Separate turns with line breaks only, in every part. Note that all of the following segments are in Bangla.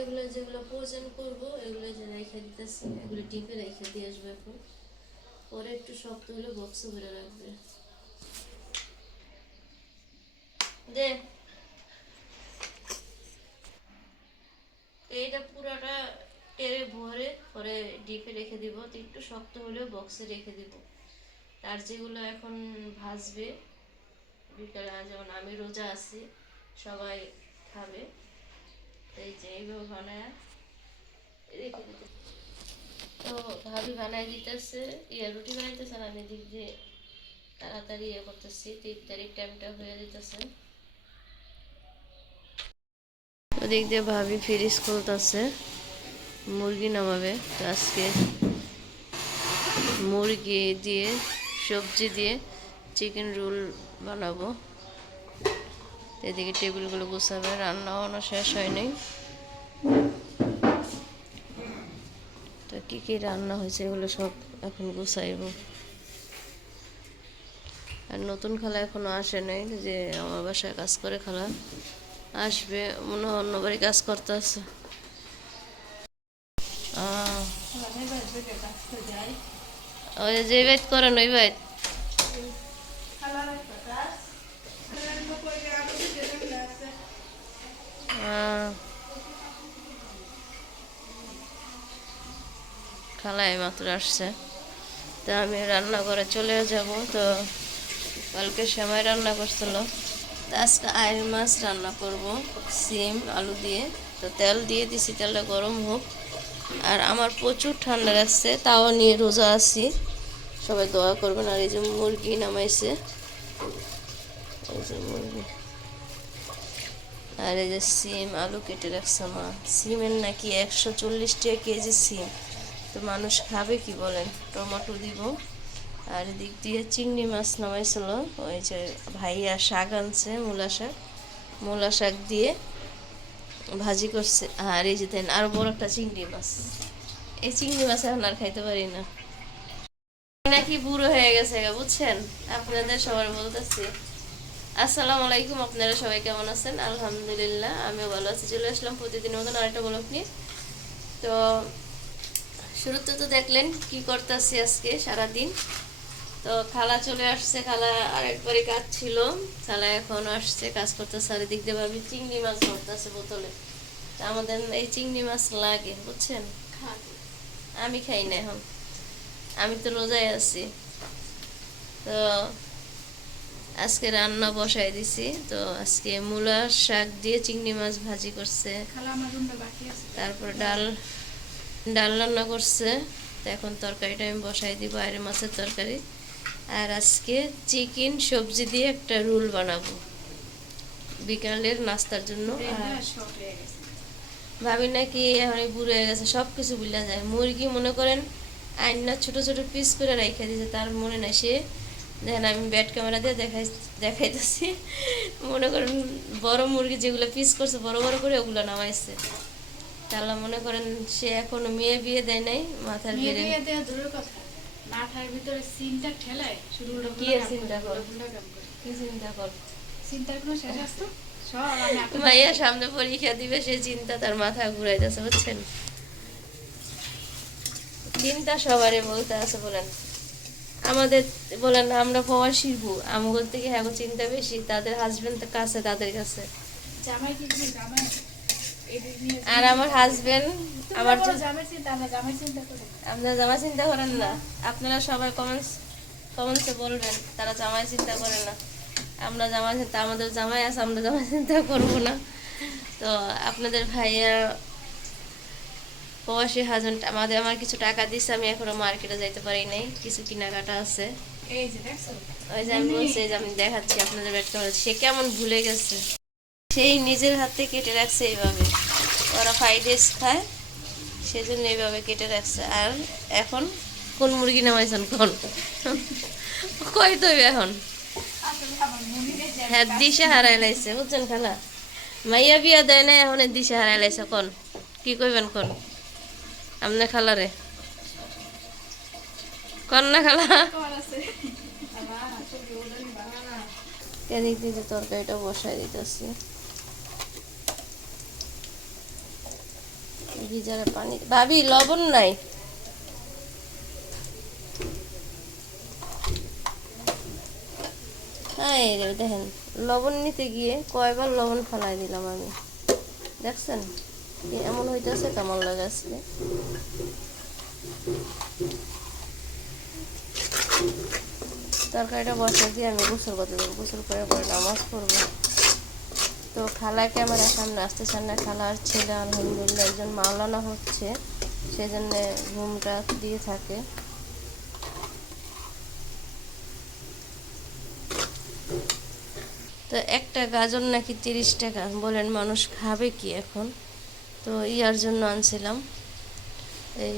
এগুলো যেগুলো প্রয়োজন করব, এগুলো যে রেখে দিতেছি, এগুলো টিপে রেখে দিয়ে আসব এখন। পরে একটু শক্ত হলে বক্সে ভরে রাখবে। দে। এইটা পুরোটা টেরে ভরে, পরে ডিপে রেখে দিব। তো একটু শক্ত হলেও বক্সে রেখে দিব। তার যেগুলো এখন ভাজবে, বিকালে, যেমন আমি রোজা আছি, সবাই খাবে। তো ভাবি বানায় দিতেছে, ইয়া রুটি আমি তাড়াতাড়ি ইয়ে করতেছি, তিন তারিখ টাইমটা হয়ে ওদিক দিয়ে ভাবি ফ্রিজ খুলতেছে, মুরগি নামাবে। তো আজকে মুরগি দিয়ে, সবজি দিয়ে চিকেন রোল বানাবো। এদিকে টেবিলগুলো গুছাবে, রান্না বান্না শেষ হয়নি। তো কি কি রান্না হয়েছে এগুলো সব এখন গুছাইব। আর নতুন খালা এখনও আসে নাই যে আমার বাসায় কাজ করে খালা। আসবে, মনে হয় অন্য বাড়ি কাজ করতে আছে। ওই যে বাইত করেন ওই বাইত খালাই মাত্র আসছে। তা আমি রান্না করে চলে যাব, তো কালকে সেমাই রান্না করছিল। তো আজকে আয়ের মাছ রান্না করব, সিম, আলু দিয়ে। তো তেল দিয়ে দিছি, তেলটা গরম হোক। আর আমার প্রচুর ঠান্ডা লাগছে, তাও নিয়ে রোজা আছি। সবাই দোয়া করবেন, আর এই যে মুরগি নামাইছে। এই যে মুরগি। আর এই যে সিম, আলু কেটে রাখছে মা। সিমের নাকি একশো চল্লিশ টাকা কেজি সিম। তো মানুষ খাবে কি বলেন? টমেটো দিব। আর এদিক দিয়ে চিংড়ি মাছ নামাইছিল। ওই যে ভাইয়া শাক আনছে, মূলা শাক। মূলা শাক দিয়ে ভাজি করছে। আর এই যে দেন, আরও বড় একটা চিংড়ি মাছ। এই চিংড়ি মাছ এখন আর খাইতে পারি না। নাকি বুড়ো হয়ে গেছে বুঝছেন? আপনাদের সবার বলতেছি। আসসালামু আলাইকুম আপনারা সবাই কেমন আছেন? আলহামদুলিল্লাহ আমিও ভালো আছি। চলে আসলাম প্রতিদিনের মতন আরেকটা ব্লগ নিয়ে। তো শুরুতে তো দেখলেন কি করতেছি আজকে সারাদিন। তো খালা চলে আসছে খালা আরেকবারই কাজ ছিল। খালা এখন আসছে কাজ করতেছে আর এদিক দিয়ে। ভাবি চিংড়ি মাছ ধরতেছে বোতলে। তা আমাদের এই চিংড়ি মাছ লাগে বুঝছেন? আমি খাই না এখন। আমি তো রোজায় আছি। তো আজকে রান্না বসাই দিছি তো আজকে মূলা শাক দিয়ে চিংড়ি মাছ ভাজি করছে। তারপর ডাল ডাল রান্না করছে তো এখন তরকারিটা আমি বসাই দিব আইরে মাছের তরকারি। আর আজকে চিকেন সবজি দিয়ে একটা রুল বানাবো বিকালের নাস্তার জন্য। ভাবি নাকি এখন বুড়ো হয়ে গেছে সব কিছু বুঝলা যায়। মুরগি মনে করেন আইনা ছোট ছোট পিস করে রাইখা দিয়েছে তার মনে নাই সে দেখেন আমি ব্যাট ক্যামেরা দিয়ে দেখাই দেখাইতেছি। মনে করেন বড় মুরগি যেগুলো পিস করছে বড় বড় করে ওগুলো নামাইছে। তাহলে মনে করেন সে এখনও মেয়ে বিয়ে দেয় নাই মাথার
বিয়ে মাথার ভিতরে সিনটা ঠেলায় শুধু
কি চিন্তা করো? কি চিন্তা কর
চিন্তার কোনো শেষ আছে? তো? সব আমি এখন-
মাইয়া সামনে পরীক্ষা দিবে সে চিন্তা তার মাথা ঘুরাইতেছে বুঝছেন? চিন্তা সবারই বলতে আছে বলেন। আমাদের বলেন আমরা প্রবাসী বউ আমগর থেকে হ্যাঁ চিন্তা বেশি। তাদের হাজবেন্ড কাছে তাদের কাছে।
জামাই জামাই?
আর আমার হাজবেন্ড আমার
জামাই জামাই।
আপনারা জামা চিন্তা করেন না। আপনারা সবাই কমেন্টস কমেন্টসে বলবেন তারা জামাই চিন্তা করে না। আমরা জামাই চিন্তা আমাদের জামাই আছে আমরা জামাই চিন্তা করব না। তো আপনাদের ভাইয়া প্রবাসী হাজবেন্ড আমাদের আমার কিছু টাকা দিচ্ছে আমি এখনও মার্কেটে যাইতে পারি নাই। কিছু কেনাকাটা আছে।
এই যে দেখছ?
ওই যে আমি বলছি যে আমি দেখাচ্ছি আপনাদের ব্যাট সে কেমন ভুলে গেছে। সেই নিজের হাতে কেটে রাখছে এইভাবে। ওরা ফ্রাইড রাইস খায় সেজন্য এইভাবে কেটে রাখছে। আর এখন কোন মুরগি নামাইছেন কোন? কই তো এখন? হ্যাঁ দিশে হারাই লাইছে বুঝছেন খালা? মাইয়া বিয়া দেয় না এখন দিশে হারাই লাইছে কোন? কি কইবেন কোন? আপনার খালারে কোন না খালা। এদিক তরকারিটা বসাই দিতেছি। ভিজারে পানি। ভাবি, লবণ নাই। হ্যাঁ দেখেন, লবণ নিতে গিয়ে কয়বার লবণ ফেলাই দিলাম আমি। দেখছেন? এমন হইতেছে কেমন লাগে আজকে? তরকারিটা বসা দিয়ে আমি গোসল করতে দেবো গোসল করে পরে নামাজ পড়ব। তো খালা ক্যামেরার সামনে আসতেছেন না খালার ছেলে আলহামদুলিল্লাহ একজন মাওলানা হচ্ছে। সেজন্য ঘুমটা দিয়ে থাকে। তো একটা গাজর নাকি তিরিশ টাকা? বলেন মানুষ খাবে কি এখন? তো ইয়ার জন্য আনছিলাম। এই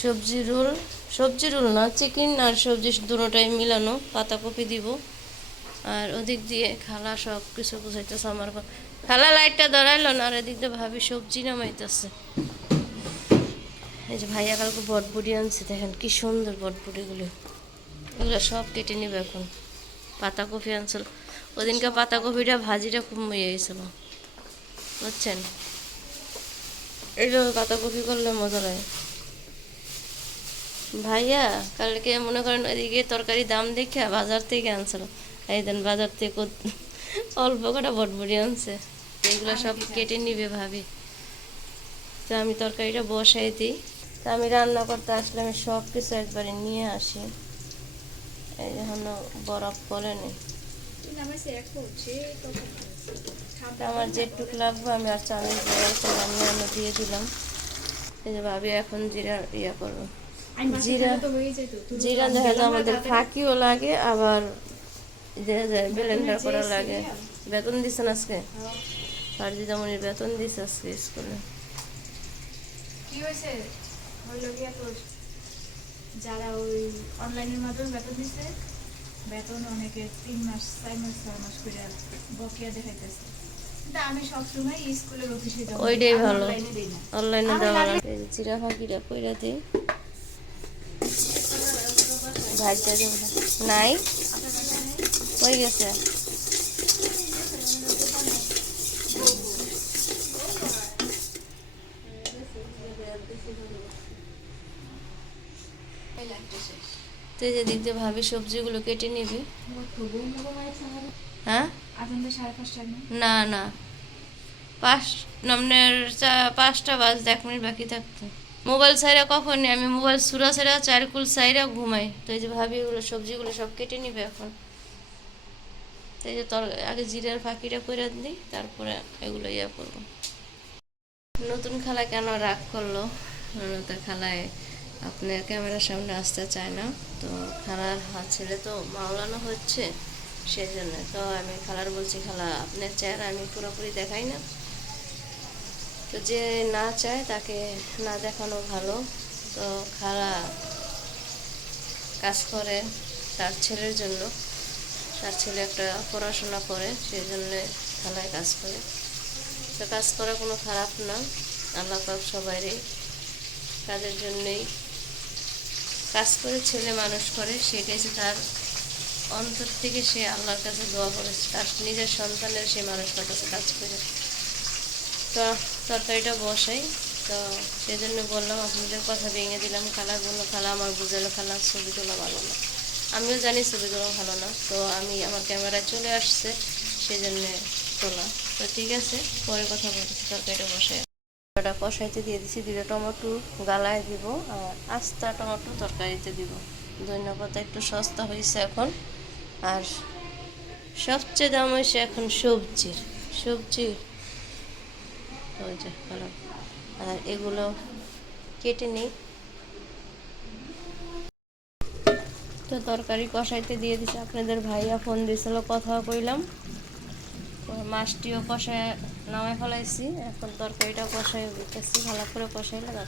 সবজি রোল সবজি রোল না, চিকেন আর সবজি দুটোটাই মিলানো, পাতাকপি দিব। আর ওদিক দিয়ে খালা সব কিছু বুঝাইতেছে আমার। খালা লাইটটা ধরাইলো না, আর এদিক দিয়ে ভাবি সবজি নামাইতেছে। এই যে ভাইয়া কালকে বটবুটি আনছে, দেখেন কি সুন্দর বটবুটিগুলো। এগুলো সব কেটে নিবে এখন। পাতাকপি আনছিল। ওদিনকে পাতাকপিটা, ভাজিটা খুব মজা হয়েছিল। বুঝছেন? এইভাবে পাতাকপি করলে মজা লাগে। ভাইয়া কালকে মনে করেন ওইদিকে তরকারি দাম দেখে বাজার থেকে আনছিল। এই দেন বাজার থেকে অল্প কটা বটবড়ি আনছে। এগুলো সব কেটে নিবে ভাবি। তো আমি তরকারিটা বসাই দিই। তো আমি রান্না করতে আসলে আমি সব কিছু একবারে নিয়ে আসি। এই যখন বরফ পড়েনি। তো আমার যেটুক লাগবে আমি আর চালের জোগাড় করলাম না দিয়ে দিলাম। এই যে ভাবি এখন জিরা ইয়া করব। জিরা- জিরা দেখা যায় আমাদের ফাঁকিও লাগে আবার দেখা যায় ব্লেন্ডার করা লাগে। বেতন দিছেন আজকে? আর ফার্জিদামনির বেতন দিছে আজকে স্কুলে।
কি হয়েছে? হইল গিয়া তোর যারা ওই অনলাইনের মাধ্যমে বেতন দিছে বেতন অনেকে তিন মাস চার মাস ছয় মাস করে বকেয়া দেখাইতেছে। আমি সবসময় স্কুলের অফিসে যাব।
ওইটাই ভালো।
অনলাইনে
দেওয়া জিরা ফাঁকিটা কইরা দিই ভাজটা দেব নাই? হয়ে গেছে? তো এই যে দিক দিয়ে ভাবি সবজিগুলো কেটে নিবি। হ্যাঁ?
না
না। পাঁচ চা- পাঁচটা বাজ এক মিনিট বাকি থাকতো। মোবাইল সাইরা কখন নি? আমি মোবাইল সুরা সাইরা চারকুল সাইরা ঘুমাই। তো এই যে ভাবি এগুলো সবজিগুলো সব কেটে নিবে এখন। তো যে তর আগে জিরার ফাঁকিটা করে দিই, তারপরে এগুলো ইয়া করব। নতুন খালা কেন রাগ করল? তো খালায় আপনার ক্যামেরার সামনে আসতে চায় না। তো খালার হাত ছেলে তো মাওলানো হচ্ছে সেই জন্য তো আমি খালার বলছি, খালা, আপনার চেহারা আমি পুরোপুরি দেখাই না। তো যে না চায় তাকে না দেখানো ভালো। তো খালা কাজ করে তার ছেলের জন্য। তার ছেলে একটা পড়াশোনা করে সেই জন্যে খালায় কাজ করে। তো কাজ করা কোনো খারাপ না। আল্লাহ পাক সবাইরই কাজের জন্যই কাজ করে, ছেলে মানুষ করে। সেটাই তার অন্তর থেকে সে আল্লাহর কাছে দোয়া করেছে। তার নিজের সন্তানের সে মানুষটার কাছে কাজ করে। তো তরকারিটা বসাই। তো সেই জন্য বললাম, আপনাদের কথা ভেঙে দিলাম খালা বলল খালা আমার বুঝালো খালা ছবি তোলা ভালো না। আমিও জানি ছবি তোলা ভালো না, তো আমি আমার ক্যামেরায় চলে আসছে সেই জন্যে তোলা তো ঠিক আছে, পরে কথা বলতেছি তরকারিটা বসাই। ওটা কষাইতে দিয়ে দিছি দুটো টমেটো গালায় দিব, আর আস্তা টমেটো তরকারিতে দিব। ধন্যবাদ, একটু সস্তা হয়েছে এখন। আর সবচেয়ে দাম হয়েছে এখন সবজির ওই যে ভালো। আর এগুলো কেটে নিই। তো তরকারি কষাইতে দিয়ে দিছে আপনাদের ভাইয়া, ফোন দিয়েছিল কথা কইলাম। মাছটিও কষায়, নামায় ফেলাইছি। এখন তরকারিটা কষাই দিতেছি, ভালো করে কষাইলে না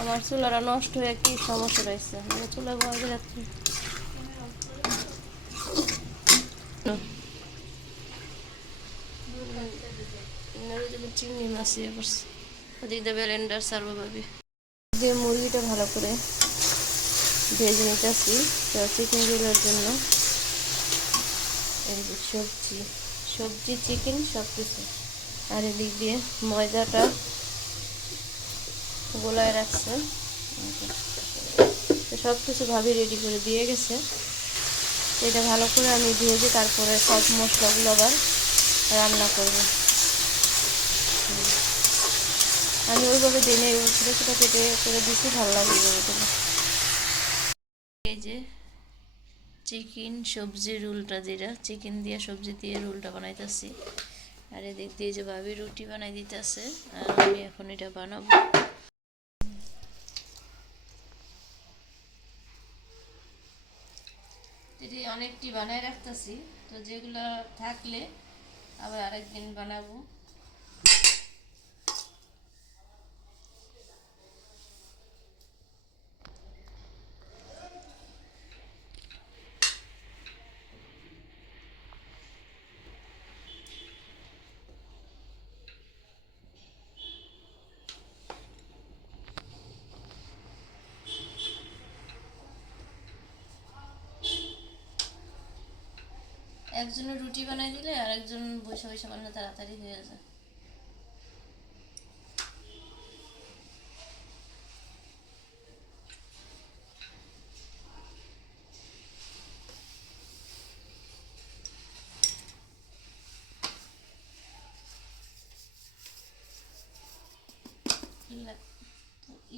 আমার চুলাটা নষ্ট হয়ে কি সমস্যা রয়েছে? মানে চুলা বন্ধ যাচ্ছে চিংড়ি মাছ ইয়ে করছি ওদিক দিয়ে ব্যালেন্ডার সার্ভ পাবি দিয়ে মুরগিটা ভালো করে ভেজে নিতেছি তো চিকেন রোলের জন্য এই যে সবজি সবজি চিকেন সব কিছু আর এদিক দিয়ে ময়দাটা গোলায় রাখছে তো সব কিছু ভাবি রেডি করে দিয়ে গেছে। এটা ভালো করে আমি ভেজে তারপরে সব মশলাগুলো আবার রান্না করব। আমি ওইভাবে দিনে ছোটো ছোটো কেটে করে দিচ্ছি ভালো লাগে এইভাবে এই যে চিকেন সবজি রুলটা যেটা, চিকেন দিয়ে সবজি দিয়ে রুলটা বানাইতেছি। আর এদিক দিয়ে যে ভাবি রুটি বানাই দিতেছে, আর আমি এখন এটা বানাবো। এটি অনেকটি বানায় রাখতেছি, তো যেগুলো থাকলে আবার আরেকদিন বানাবো। একজনের রুটি বানাই দিলে আর একজন বসে বসে বানালে তাড়াতাড়ি হয়ে যায়।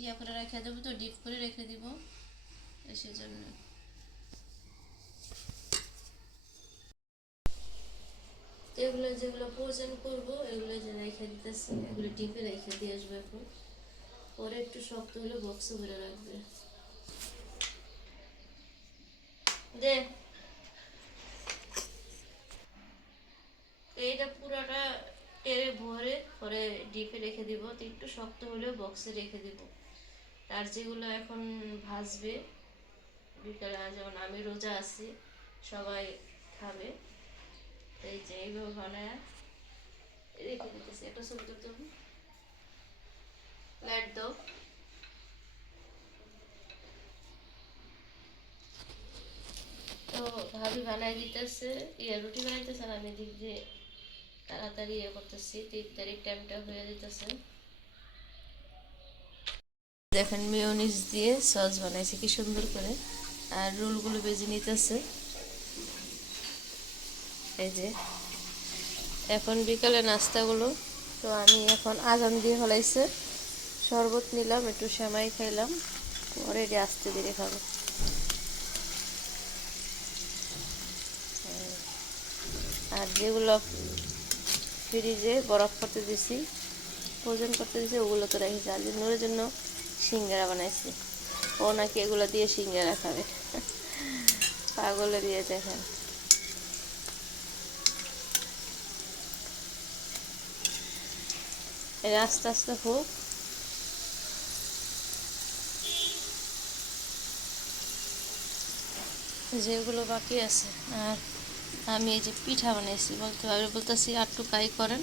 ইয়া করে রেখে দেবো তো, ডিপ করে রেখে দিব সেজন্য এগুলো যেগুলো ভোজন করব, এগুলো যে রেখে দিতেছি, এগুলো ডিপে রেখে দিয়ে আসব এখন। পরে একটু শক্ত হলে বক্সে ভরে রাখবে। দে। এইটা পুরোটা টেরে ভরে, পরে ডিপে রেখে দিব। তো একটু শক্ত হলেও বক্সে রেখে দিব। আর যেগুলো এখন ভাজবে, বিকালে যেমন আমি রোজা আছি, সবাই খাবে। এই যে এইভাবে বানায় রেখে দিতেছি, একটা ছবি তুলতে হবে। লাইট দাও তো ভাবি বানাই দিতেছে ইয়ে রুটি বানাইতেছে আমি দিক দিয়ে তাড়াতাড়ি ইয়ে করতেছি, তিন তারিখ টাইমটা হয়ে যেতেছে দেখেন মিওনিস দিয়ে সস বানাইছে, কি সুন্দর করে। আর রোলগুলো বেজে নিতেছে। এই যে। এখন বিকালে নাস্তাগুলো। তো আমি এখন আজান দিয়ে ফলাইছে। শরবত নিলাম, একটু সেমাই খাইলাম। পরে এটি আস্তে ধীরে খাব আর যেগুলো ফ্রিজে বরফ করতে দিছি, ওজন করতে দিছি, ওগুলো তো রেখেছি আর নূরের জন্য সিঙ্গারা বানাইছি, ও নাকি এগুলো দিয়ে সিঙ্গারা খাবে। পাগলে দিয়ে দেখেন। এটা আস্তে আস্তে হোক। যেগুলো বাকি আছে। আর আমি এই যে পিঠা বানাইছি, বলতে পারবে বলতেছি আর একটু কাই করেন।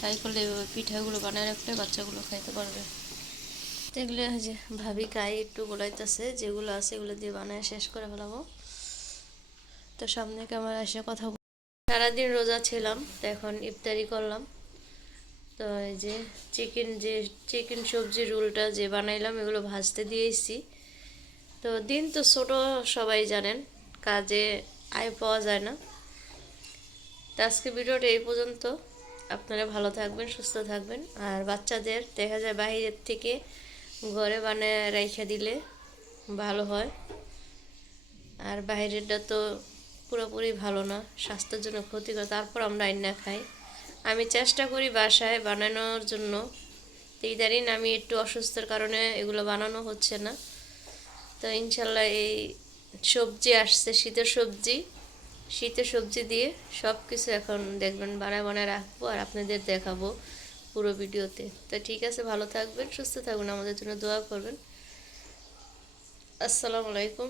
কাই করলে এভাবে পিঠাগুলো বানায় রাখলে বাচ্চাগুলো খাইতে পারবে। এগুলো যে ভাবি কাই একটু গোলাইতেছে যেগুলো আছে এগুলো দিয়ে বানায় শেষ করে ফেলাবো। তো সামনে ক্যামেরা এসে কথা সারাদিন রোজা ছিলাম, তো এখন ইফতারি করলাম। তো এই যে চিকেন যে চিকেন সবজি রোলটা যে বানাইলাম, এগুলো ভাজতে দিয়েছি তো দিন তো ছোট, সবাই জানেন, কাজে আয় পাওয়া যায় না। তো আজকে ভিডিওটা এই পর্যন্ত। আপনারা ভালো থাকবেন, সুস্থ থাকবেন। আর বাচ্চাদের দেখা যায় বাইরের থেকে ঘরে বানিয়ে রেখে দিলে ভালো হয়। আর বাইরেরটা তো পুরোপুরি ভালো না, স্বাস্থ্যের জন্য ক্ষতিকর, তারপর আমরা আইনা খাই। আমি চেষ্টা করি বাসায় বানানোর জন্য। তো ইদারিন আমি একটু অসুস্থর কারণে এগুলো বানানো হচ্ছে না। তো ইনশাল্লাহ এই সবজি আসছে, শীতের সবজি। শীতের সবজি দিয়ে সব কিছু এখন দেখবেন বানায় বানায় রাখব আর আপনাদের দেখাবো পুরো ভিডিওতে। তো ঠিক আছে, ভালো থাকবেন, সুস্থ থাকবেন আমাদের জন্য দোয়া করবেন। আসসালামু আলাইকুম।